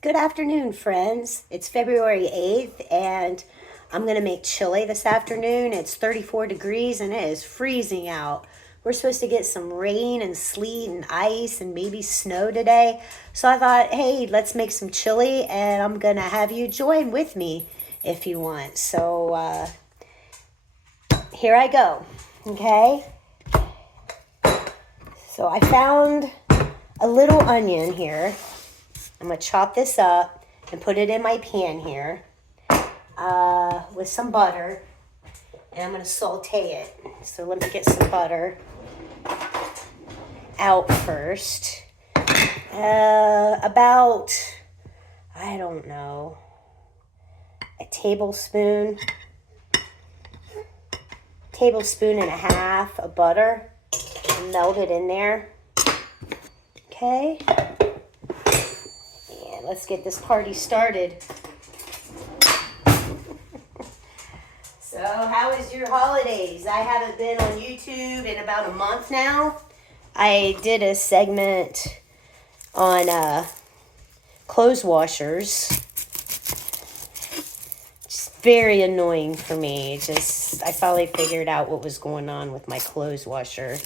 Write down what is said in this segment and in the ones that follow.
Good afternoon, friends. It's February 8th, and I'm going to make chili this afternoon. It's 34 degrees, and it is freezing out. We're supposed to get some rain and sleet and ice and maybe snow today. So I thought, hey, let's make some chili, and I'm going to have you join with me if you want. So here I go, okay? So I found a little onion here. I'm going to chop this up and put it in my pan here with some butter. And I'm going to saute it. So let me get some butter out first. About, I don't know, a tablespoon and a half of butter. And melt it in there. Okay. Let's get this party started. So, how was your holidays? I haven't been on YouTube in about a month now. I did a segment on clothes washers. Just very annoying for me. I finally figured out what was going on with my clothes washer.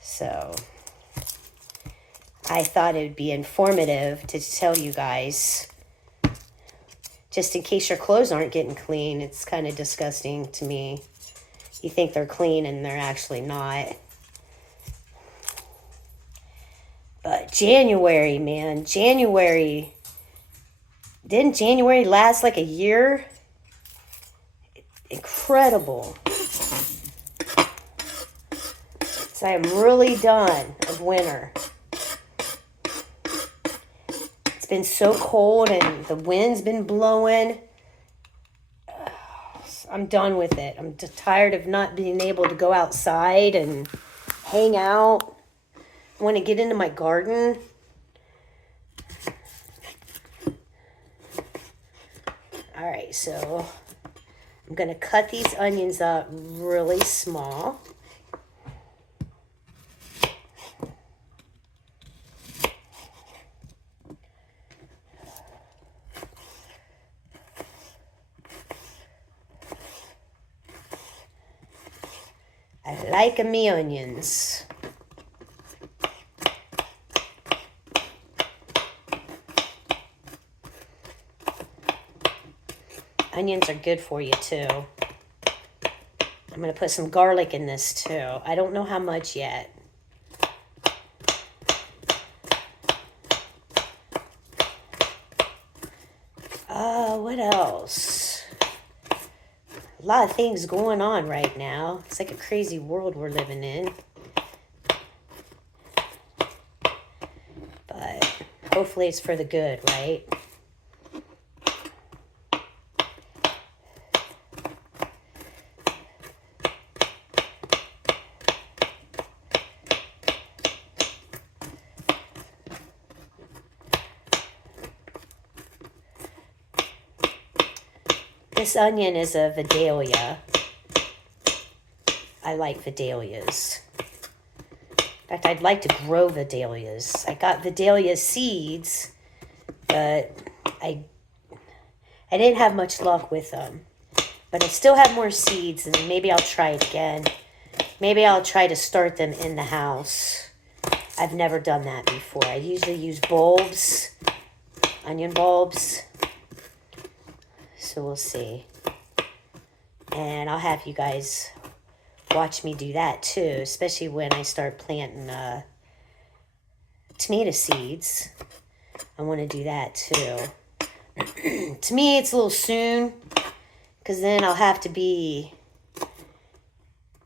So I thought it would be informative to tell you guys, just in case your clothes aren't getting clean. It's kind of disgusting to me. You think they're clean and they're actually not. But January, man, didn't January last like a year? Incredible. So I am really done of winter. Been so cold and the wind's been blowing. I'm done with it. I'm just tired of not being able to go outside and hang out. I want to get into my garden. All right, so I'm going to cut these onions up really small. I like me onions. Onions are good for you too. I'm going to put some garlic in this too. I don't know how much yet. What else? A lot of things going on right now. It's like a crazy world we're living in. But hopefully it's for the good, right? This onion is a Vidalia. I like Vidalias. In fact, I'd like to grow Vidalias. I got Vidalia seeds, but I didn't have much luck with them. But I still have more seeds, and maybe I'll try it again. Maybe I'll try to start them in the house. I've never done that before. I usually use bulbs, onion bulbs. So we'll see. And I'll have you guys watch me do that too, especially when I start planting tomato seeds. I want to do that too. To me, it's a little soon, because then I'll have to be,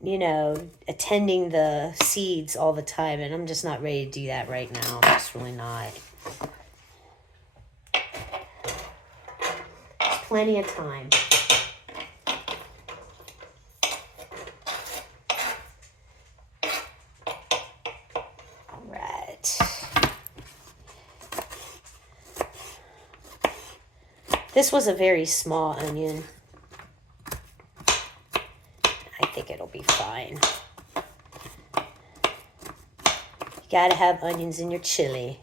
attending the seeds all the time, and I'm just not ready to do that right now. I'm just really not. Plenty of time. All right. This was a very small onion. I think it'll be fine. You gotta have onions in your chili.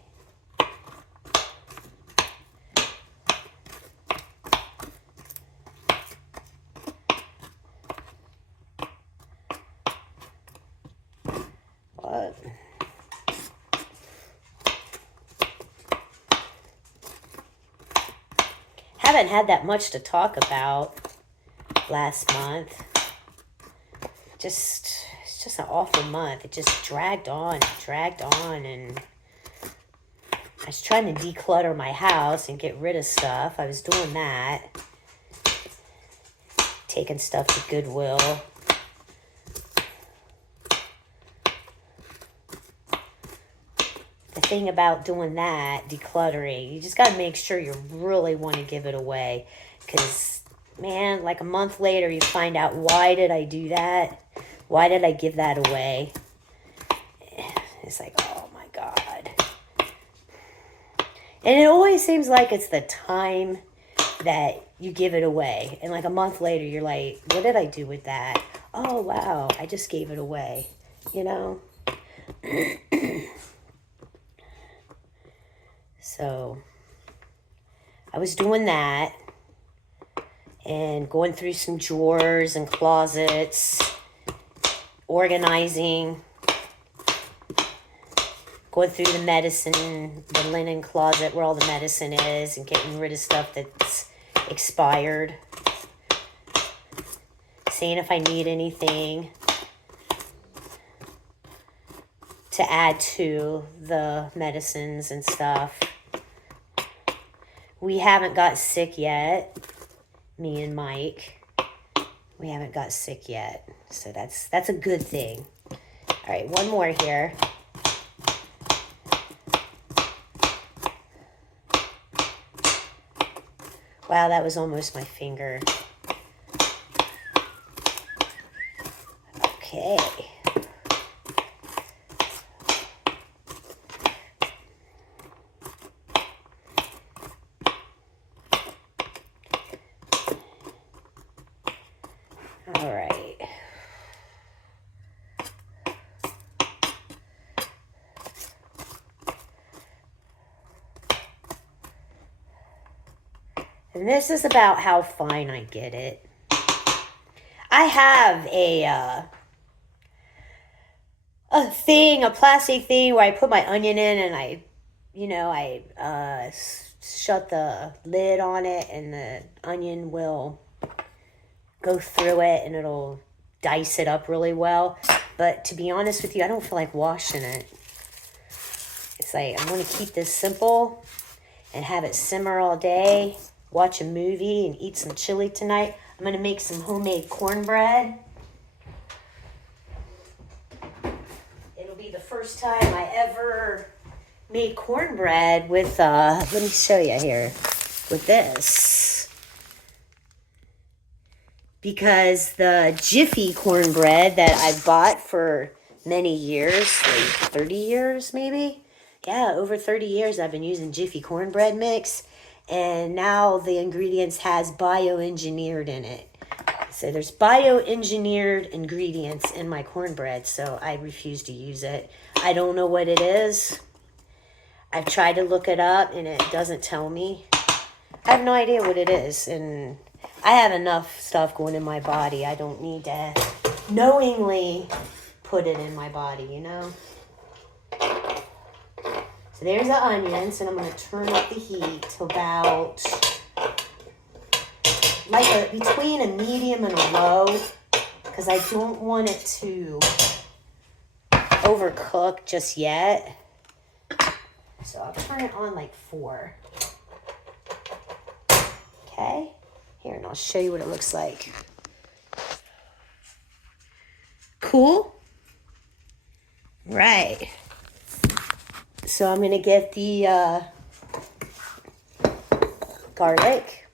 haven't had that much to talk about last month. It's just an awful month. It just dragged on, and I was trying to declutter my house and get rid of stuff. I was doing that. Taking stuff to Goodwill. The thing about doing that, decluttering, you just got to make sure you really want to give it away. Because, man, like a month later, you find out, why did I do that? Why did I give that away? It's like, oh my God. And it always seems like it's the time that you give it away. And like a month later, you're like, what did I do with that? Oh, wow, I just gave it away, you know? So I was doing that and going through some drawers and closets, organizing, going through the medicine, the linen closet where all the medicine is, and getting rid of stuff that's expired. Seeing if I need anything to add to the medicines and stuff. We haven't got sick yet, me and Mike. We haven't got sick yet, so that's a good thing. All right, one more here. Wow, that was almost my finger. Okay. All right. And this is about how fine I get it. I have a plastic thing where I put my onion in, and I shut the lid on it, and the onion will go through it, and it'll dice it up really well. But to be honest with you, I don't feel like washing it. It's like, I'm going to keep this simple and have it simmer all day, watch a movie, and eat some chili tonight. I'm going to make some homemade cornbread. It'll be the first time I ever made cornbread with, let me show you here, with this. Because the Jiffy cornbread that I bought for many years, like 30 years maybe? Yeah, over 30 years I've been using Jiffy cornbread mix. And now the ingredients has bioengineered in it. So there's bioengineered ingredients in my cornbread, so I refuse to use it. I don't know what it is. I've tried to look it up and it doesn't tell me. I have no idea what it is, and I have enough stuff going in my body. I don't need to knowingly put it in my body, you know? So there's the onions, and I'm going to turn up the heat to about between a medium and a low, because I don't want it to overcook just yet. So I'll turn it on like 4. Okay, here, and I'll show you what it looks like. Cool? Right. So I'm going to get the garlic.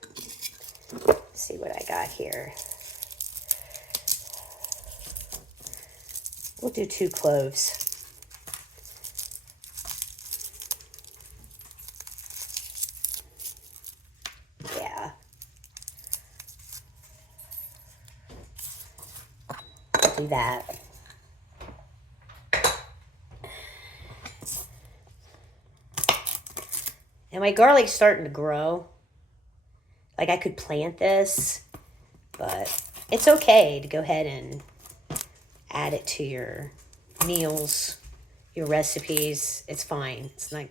Let's see what I got here. We'll do 2 cloves. Yeah. Do that. And my garlic's starting to grow. Like, I could plant this, but it's okay to go ahead and add it to your meals, your recipes. It's fine. It's not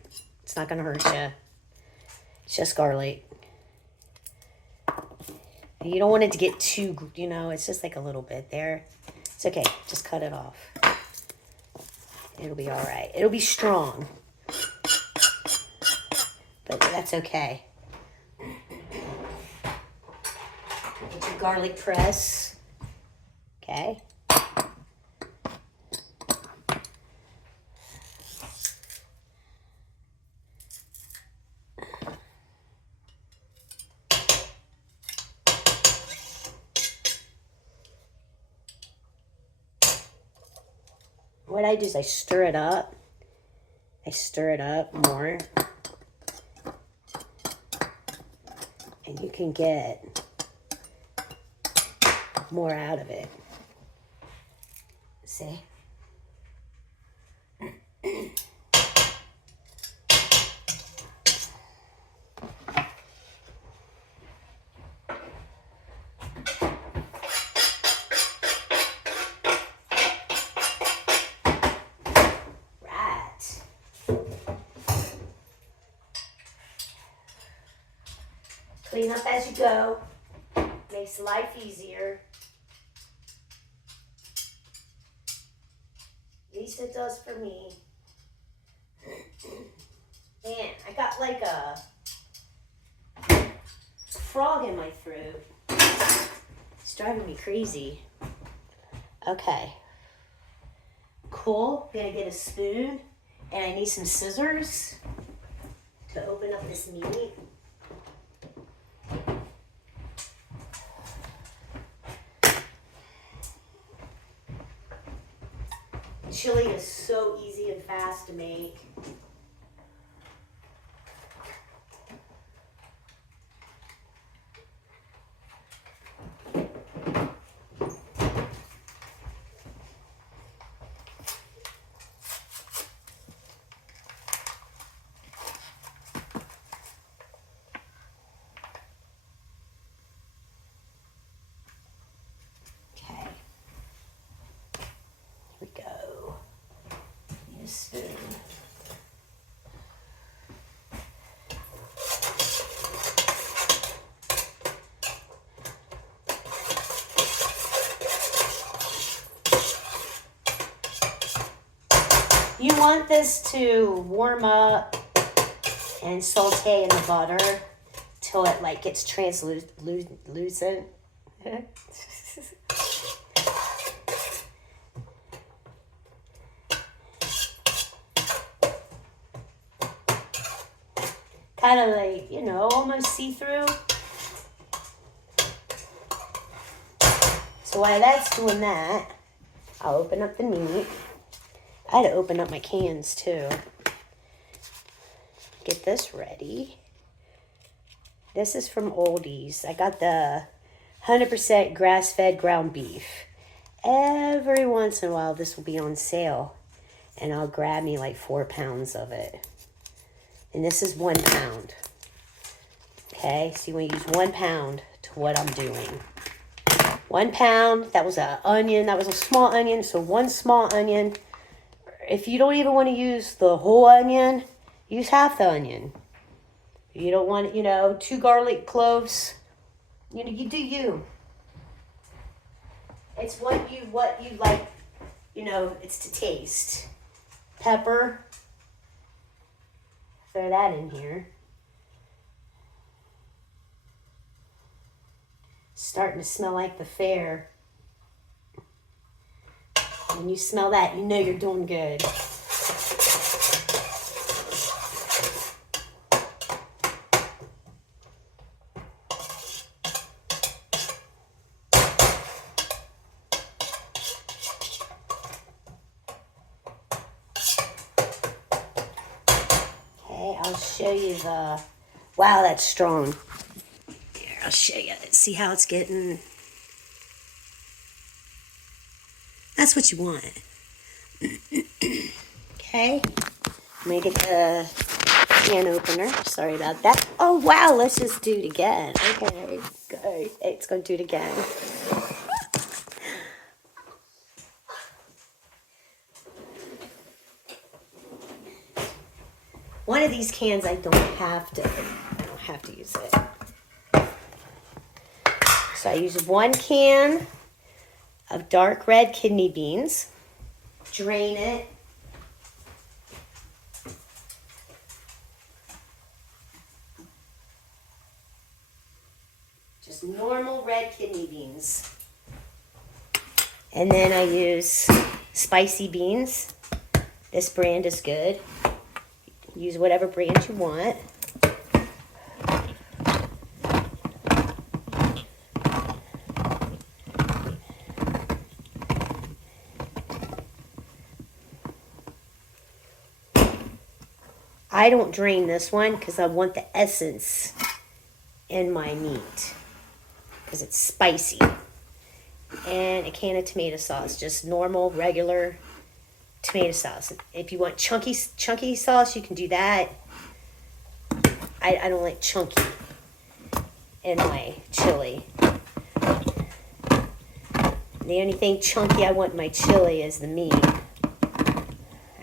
going to hurt you. It's just garlic. You don't want it to get too, you know, it's just like a little bit there. It's okay. Just cut it off. It'll be all right. It'll be strong. But that's okay. Get your garlic press. Okay. What I do is I stir it up. I stir it up more. And you can get more out of it. See? Clean up as you go. Makes life easier. At least it does for me. Man, I got like a frog in my throat. It's driving me crazy. Okay. Cool. I'm gonna get a spoon and I need some scissors to open up this meat. Chili is so easy and fast to make. Okay. Here we go. Need a spoon. You want this to warm up and saute in the butter till it like gets translucent. Kind of like, you know, almost see-through. So while that's doing that, I'll open up the meat. I had to open up my cans too. Get this ready. This is from Aldi's. I got the 100% grass-fed ground beef. Every once in a while this will be on sale. And I'll grab me like 4 pounds of it. And this is 1 pound. Okay, so you want to use 1 pound to what I'm doing. 1 pound, that was an onion. That was a small onion, so 1 small onion. If you don't even want to use the whole onion, use half the onion. You don't want, you know, 2 garlic cloves. You know, you do you. It's what you like, you know, it's to taste. Pepper. Throw that in here. Starting to smell like the fair. When you smell that, you know you're doing good. Okay, I'll show you the... Wow, that's strong. Here, I'll show you. See how it's getting... That's what you want. Okay. Let me get the can opener. Sorry about that. Oh, wow. Let's just do it again. Okay. Good. It's going to do it again. One of these cans I don't have to use it. So I use 1 can of dark red kidney beans. Drain it. Just normal red kidney beans. And then I use spicy beans. This brand is good. Use whatever brand you want. I don't drain this one because I want the essence in my meat because it's spicy. And a can of tomato sauce, just normal, regular tomato sauce. If you want chunky sauce, you can do that. I don't like chunky in my chili. The only thing chunky I want in my chili is the meat.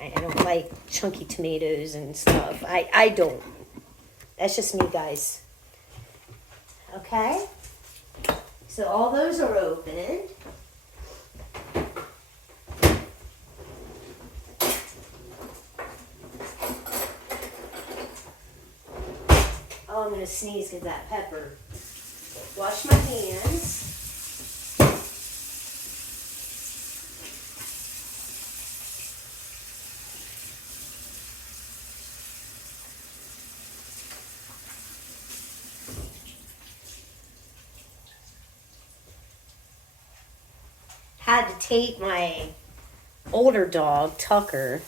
I don't like chunky tomatoes and stuff. I don't. That's just me, guys. Okay? So all those are open. Oh, I'm going to sneeze because that pepper. Wash my hands. Had to take my older dog, Tucker,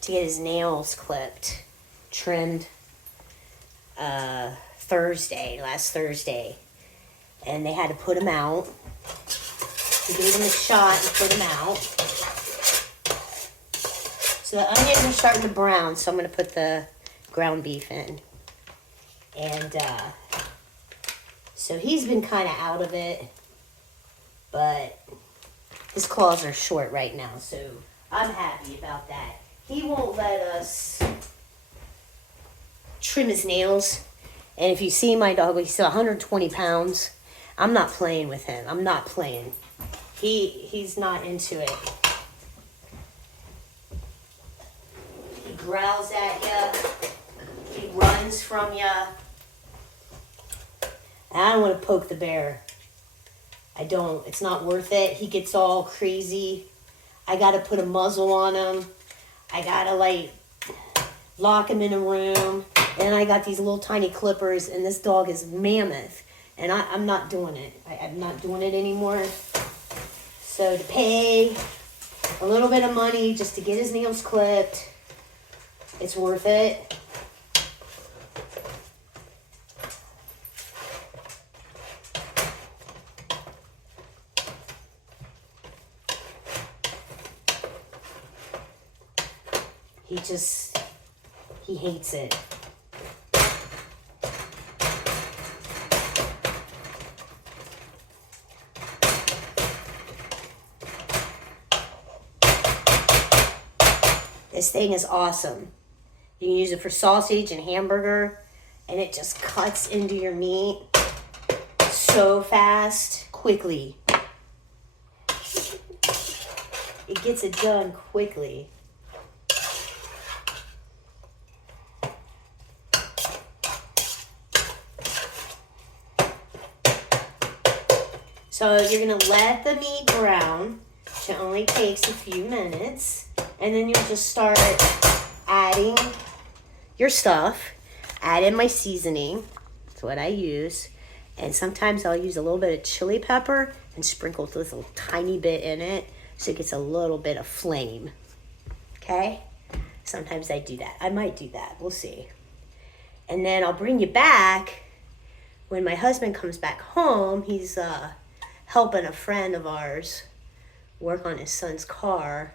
to get his nails clipped, trimmed last Thursday. And they had to put him out. We gave him a shot and put him out. So the onions are starting to brown, so I'm going to put the ground beef in. And so he's been kind of out of it, but his claws are short right now, so I'm happy about that. He won't let us trim his nails. And if you see my dog, he's 120 pounds. I'm not playing with him. I'm not playing. He's not into it. He growls at you. He runs from you. I don't want to poke the bear. I don't. It's not worth it. He gets all crazy. I got to put a muzzle on him. I got to, lock him in a room. And I got these little tiny clippers, and this dog is mammoth. And I'm not doing it. I'm not doing it anymore. So to pay a little bit of money just to get his nails clipped, it's worth it. He hates it. This thing is awesome. You can use it for sausage and hamburger, and it just cuts into your meat so fast, quickly. It gets it done quickly. So you're going to let the meat brown, which only takes a few minutes. And then you'll just start adding your stuff. Add in my seasoning. That's what I use. And sometimes I'll use a little bit of chili pepper and sprinkle just a little tiny bit in it so it gets a little bit of flame. Okay? Sometimes I do that. I might do that. We'll see. And then I'll bring you back when my husband comes back home. He's helping a friend of ours work on his son's car,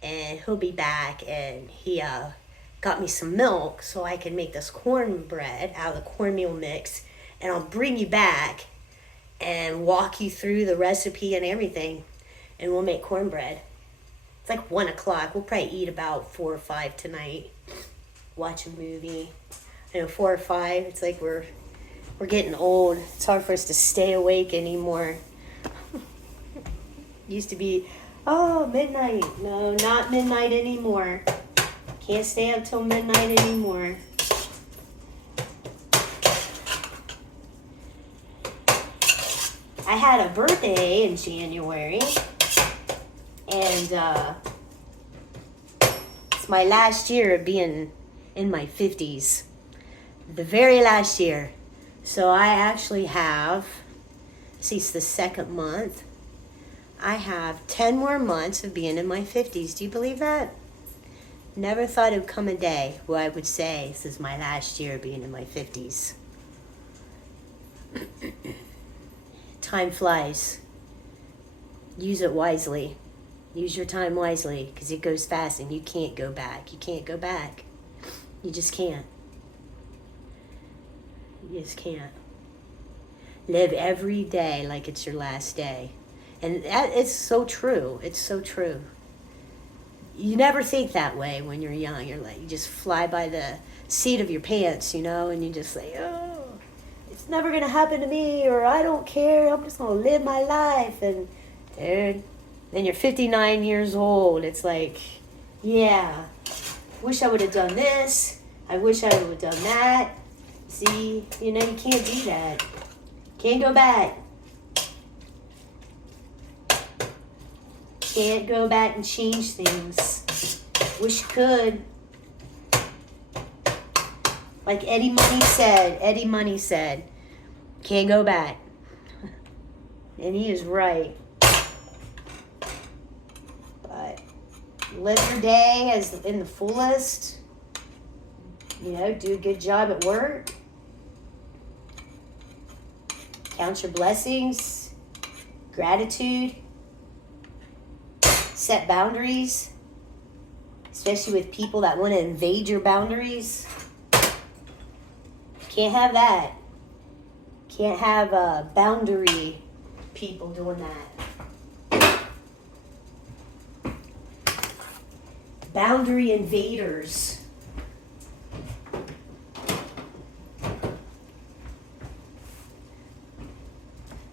and he'll be back, and he got me some milk so I can make this cornbread out of the cornmeal mix, and I'll bring you back and walk you through the recipe and everything, and we'll make cornbread. It's like 1 o'clock. We'll probably eat about 4 or 5 tonight, watch a movie. 4 or 5, it's like we're We're getting old. It's hard for us to stay awake anymore. Used to be, oh, midnight. No, not midnight anymore. Can't stay up till midnight anymore. I had a birthday in January, and it's my last year of being in my 50s. The very last year. So I actually have, see, it's the second month. I have 10 more months of being in my 50s. Do you believe that? Never thought it would come a day where I would say this is my last year of being in my 50s. Time flies. Use it wisely. Use your time wisely, because it goes fast and you can't go back. You can't go back. You just can't. You just can't. Live every day like it's your last day. And that is so true. It's so true. You never think that way when you're young. You're like, you just fly by the seat of your pants, you know, and you just say, oh, it's never going to happen to me, or I don't care. I'm just going to live my life. And, dude, then you're 59 years old. It's like, yeah, wish I would have done this. I wish I would have done that. See, you know, you can't do that. Can't go back. Can't go back and change things. Wish you could. Like Eddie Money said, can't go back. And he is right. But live your day as in the fullest. You know, do a good job at work. Count your blessings. Gratitude. Set boundaries. Especially with people that want to invade your boundaries. Can't have that. Can't have boundary people doing that. Boundary invaders.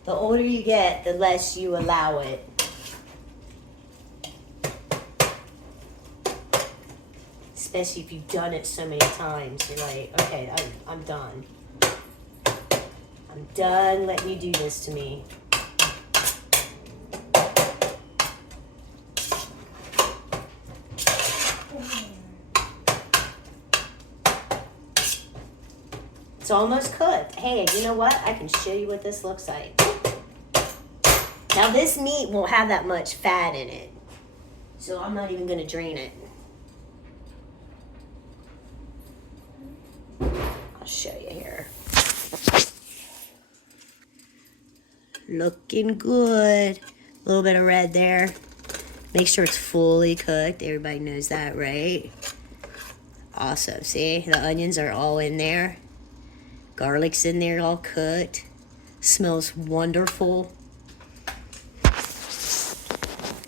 The older you get, the less you allow it. Especially if you've done it so many times. You're like, okay, I'm done. I'm done letting you do this to me. It's almost cooked. Hey, you know what? I can show you what this looks like. Now this meat won't have that much fat in it, so I'm not even going to drain it. I'll show you here. Looking good. A little bit of red there. Make sure it's fully cooked. Everybody knows that, right? Awesome. See, the onions are all in there. Garlic's in there, all cooked. Smells wonderful.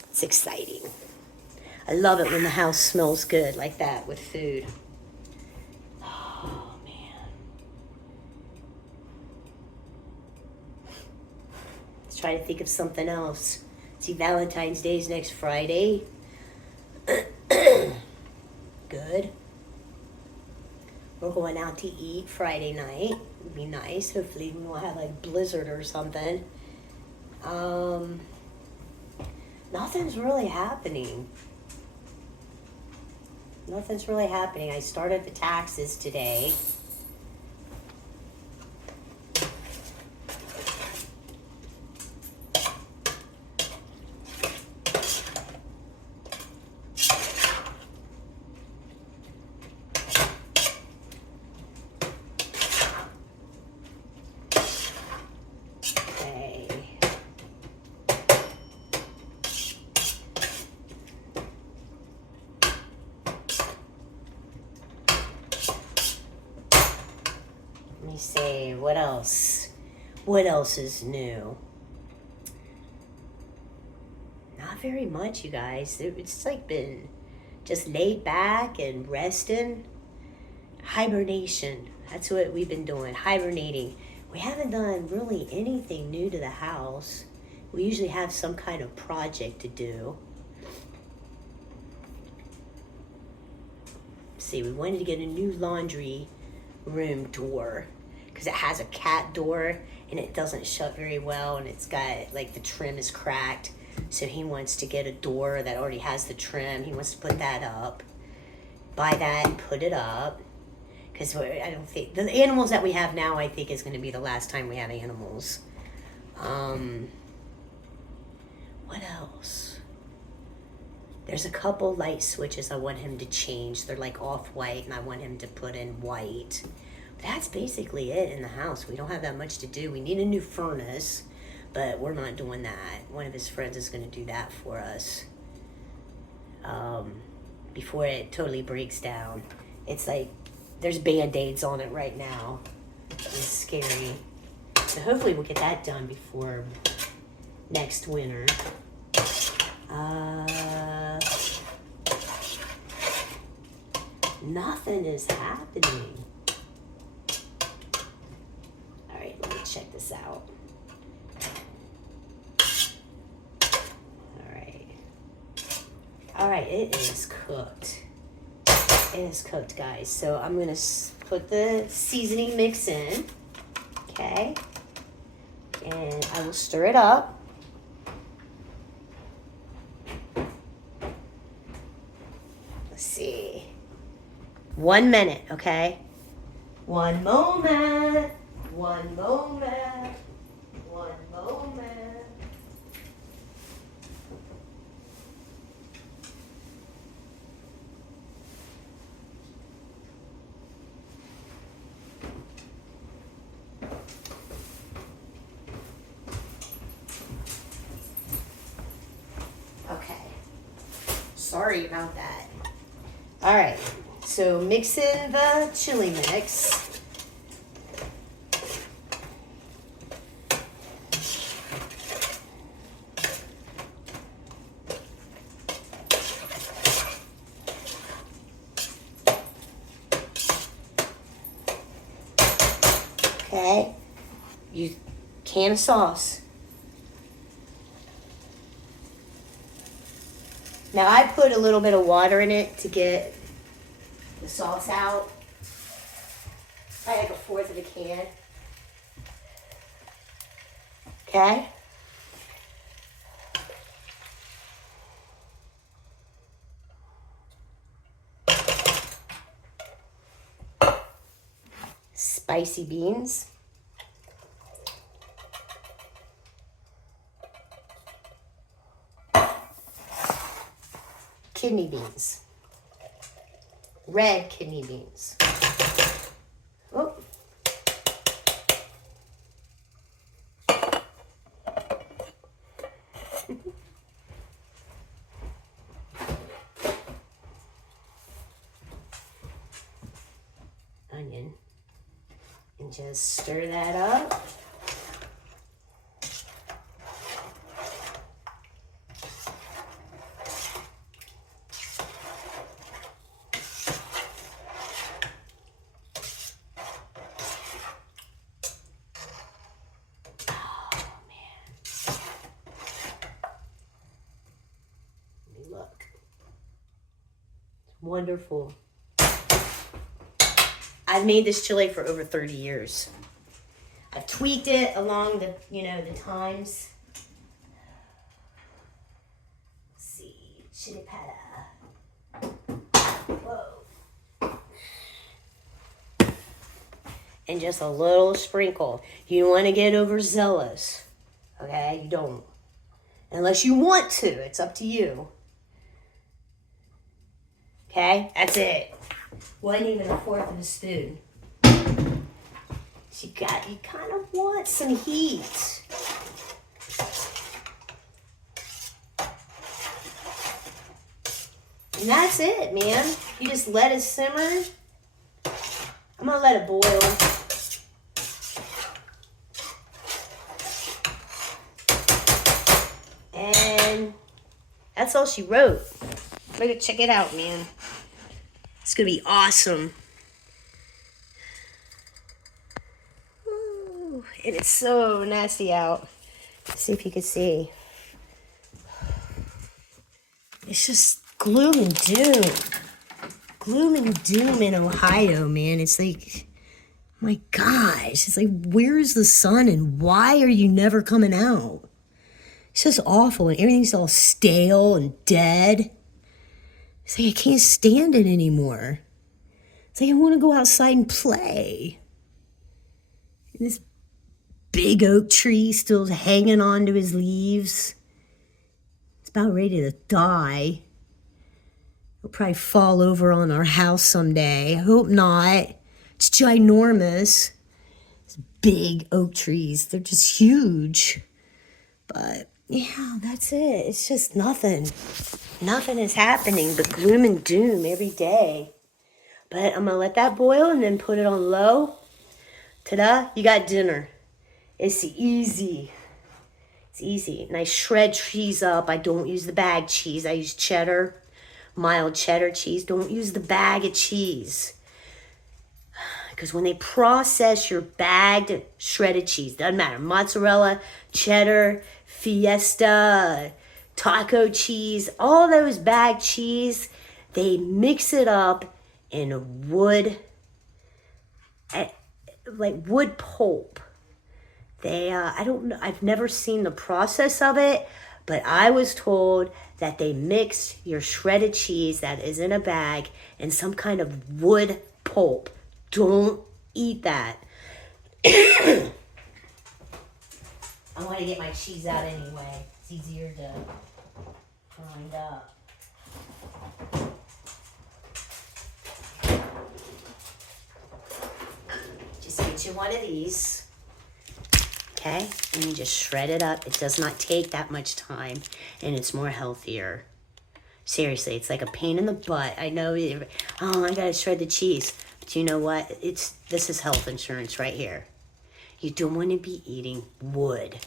It's exciting. I love it when the house smells good like that with food. Oh, man. Let's try to think of something else. See, Valentine's Day is next Friday. Good. We're going out to eat Friday night. It'd be nice. Hopefully we won't have like blizzard or something. Nothing's really happening. Nothing's really happening. I started the taxes today. Let me see, what else? What else is new? Not very much, you guys. It's like been just laid back and resting. Hibernation. That's what we've been doing. Hibernating. We haven't done really anything new to the house. We usually have some kind of project to do. See, we wanted to get a new laundry room door because it has a cat door and it doesn't shut very well, and it's got, like, the trim is cracked. So he wants to get a door that already has the trim. He wants to put that up. Buy that and put it up. Because I don't think... The animals that we have now, I think, is going to be the last time we have animals. What else? There's a couple light switches I want him to change. They're like off-white, and I want him to put in white. That's basically it in the house. We don't have that much to do. We need a new furnace, but we're not doing that. One of his friends is going to do that for us before it totally breaks down. It's like there's Band-Aids on it right now. It's scary. So hopefully we'll get that done before next winter. Nothing is happening. All right, let me check this out. All right, it is cooked. It is cooked, guys. So I'm gonna put the seasoning mix in, okay? And I will stir it up. Let's see. 1 minute, okay? One moment. One moment. One moment. Okay. Sorry about that. All right. So mix in the chili mix. Okay. You can of sauce. Now I put a little bit of water in it to get the sauce out. Probably like a fourth of a can. Okay. Spicy beans. Kidney beans. Red kidney beans. Oh. Onion. And just stir that up. Wonderful. I've made this chili for over 30 years. I've tweaked it along the, the times. Let's see, chili powder. Whoa. And just a little sprinkle. You don't want to get overzealous. Okay, you don't. Unless you want to, it's up to you. Okay, that's it. Wasn't even a fourth of a spoon. You kind of want some heat. And that's it, man. You just let it simmer. I'm gonna let it boil. And that's all she wrote. Check it out, man. It's gonna be awesome. Ooh. And it's so nasty out. Let's see if you can see. It's just gloom and doom. Gloom and doom in Ohio, man. It's like, my gosh. It's like, where's the sun and why are you never coming out? It's just awful and everything's all stale and dead. It's like I can't stand it anymore. It's like I want to go outside and play. And this big oak tree still hanging on to his leaves. It's about ready to die. It'll probably fall over on our house someday. I hope not. It's ginormous. These big oak trees, they're just huge. But yeah, that's it. It's just nothing. Nothing is happening but gloom and doom every day. But I'm going to let that boil and then put it on low. Ta-da, you got dinner. It's easy. It's easy. And I shred cheese up. I don't use the bag cheese. I use cheddar, mild cheddar cheese. Don't use the bag of cheese. Because when they process your bagged shredded cheese, doesn't matter, mozzarella, cheddar, Fiesta, taco cheese, all those bagged cheese, they mix it up in wood, like wood pulp. They, I don't know, I've never seen the process of it, but I was told that they mix your shredded cheese that is in a bag in some kind of wood pulp. Don't eat that. I want to get my cheese out anyway. It's easier to grind up. Just get you one of these. Okay? And you just shred it up. It does not take that much time. And it's more healthier. Seriously, it's like a pain in the butt. I know, oh, I gotta shred the cheese. But you know what? This is health insurance right here. You don't want to be eating wood,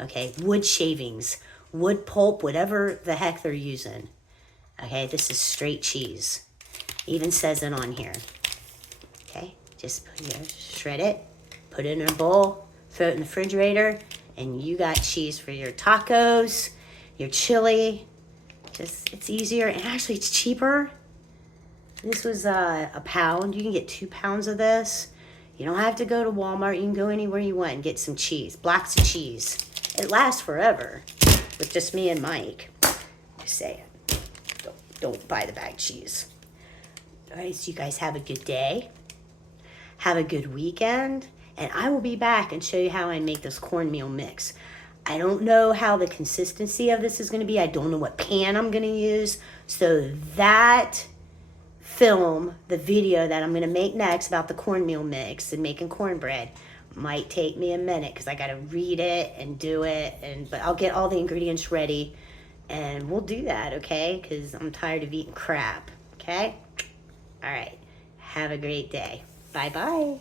okay? Wood shavings, wood pulp, whatever the heck they're using. Okay, this is straight cheese. Even says it on here. Okay, just shred it, put it in a bowl, throw it in the refrigerator, and you got cheese for your tacos, your chili. Just, it's easier, and actually it's cheaper. This was a pound. You can get 2 pounds of this. You don't have to go to Walmart. You can go anywhere you want and get some cheese. Blocks of cheese. It lasts forever with just me and Mike. Just saying. Don't buy the bag cheese. All right, so you guys have a good day. Have a good weekend. And I will be back and show you how I make this cornmeal mix. I don't know how the consistency of this is going to be. I don't know what pan I'm going to use. So that film, the video that I'm going to make next about the cornmeal mix and making cornbread, might take me a minute because I got to read it and do it. But I'll get all the ingredients ready and we'll do that, okay? Because I'm tired of eating crap, okay? All right. Have a great day. Bye-bye.